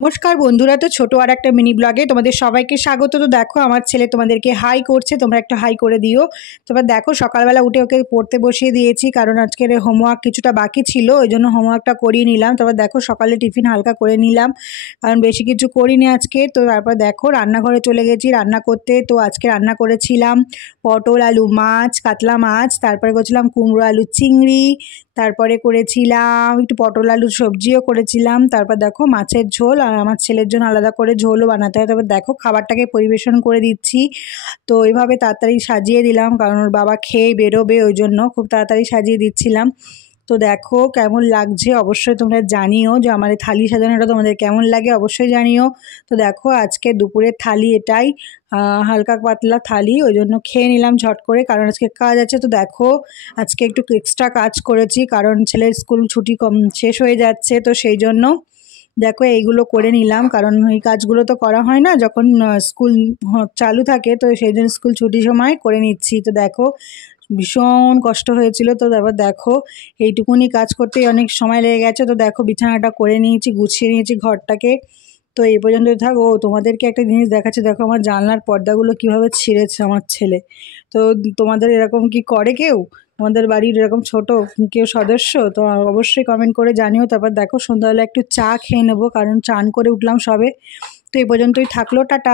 নমস্কার বন্ধুরা, তো ছোট আর একটা মিনি ব্লগে তোমাদের সবাইকে স্বাগত। তো দেখো আমার ছেলে তোমাদেরকে হাই করছে, তোমরা একটা হাই করে দিও। তারপর দেখো সকালবেলা উঠে ওকে পড়তে বসিয়ে দিয়েছি, কারণ আজকের হোমওয়ার্ক কিছুটা বাকি ছিল, ওই জন্য হোমওয়ার্কটা করিয়ে নিলাম। তারপর দেখো সকালে টিফিন হালকা করে নিলাম, কারণ বেশি কিছু করিনি আজকে। তো তারপর দেখো রান্নাঘরে চলে গেছি রান্না করতে। তো আজকে রান্না করেছিলাম পটল আলু মাছ, কাতলা মাছ, তারপরে করেছিলাম কুমড়ো আলু চিংড়ি, তারপরে করেছিলাম একটু পটল আলুর সবজিও করেছিলাম। তারপর দেখো মাছের ঝোল, আর আমার ছেলের জন্য আলাদা করে ঝোলও বানাতে হয়। তারপর দেখো খাবারটাকে পরিবেশন করে দিচ্ছি। তো এইভাবে তাড়াতাড়ি সাজিয়ে দিলাম, কারণ ওর বাবা খেয়ে বেরোবে, ওই জন্য খুব তাড়াতাড়ি সাজিয়ে দিচ্ছিলাম। তো দেখো কেমন লাগছে অবশ্যই তোমরা জানিও, যে আমার এই থালি সাজানোটা তোমাদের কেমন লাগে অবশ্যই জানিও। তো দেখো আজকে দুপুরের থালি এটাই, হালকা পাতলা থালি, ওই জন্য খেয়ে নিলাম ঝট করে, কারণ আজকে কাজ আছে। তো দেখো আজকে একটু এক্সট্রা কাজ করেছি, কারণ ছেলের স্কুল ছুটি শেষ হয়ে যাচ্ছে, তো সেই জন্য দেখো এইগুলো করে নিলাম। কারণ এই কাজগুলো তো করা হয় না যখন স্কুল চালু থাকে, তো সেই জন্য স্কুল ছুটির সময় করে নিচ্ছি। তো দেখো ভীষণ কষ্ট হয়েছিল। তো তারপর দেখো এইটুকুনি কাজ করতেই অনেক সময় লেগে গেছে। তো দেখো বিছানাটা করে নিয়েছি, গুছিয়ে নিয়েছি ঘরটাকে। তো এই পর্যন্ত থাক। ও তোমাদেরকে একটা জিনিস দেখাচ্ছে, দেখো আমার জানলার পর্দাগুলো কিভাবে ছিঁড়েছে আমার ছেলে। তো তোমাদের এরকম কি করে কেউ? আমাদের বাড়ির এরকম ছোট কেউ সদস্য? তো অবশ্যই কমেন্ট করে জানিও। তারপর দেখো সন্ধ্যাবেলা একটু চা খেয়ে নেবো, কারণ চান করে উঠলাম সবে। তো এই পর্যন্তই থাকলো, টাটা।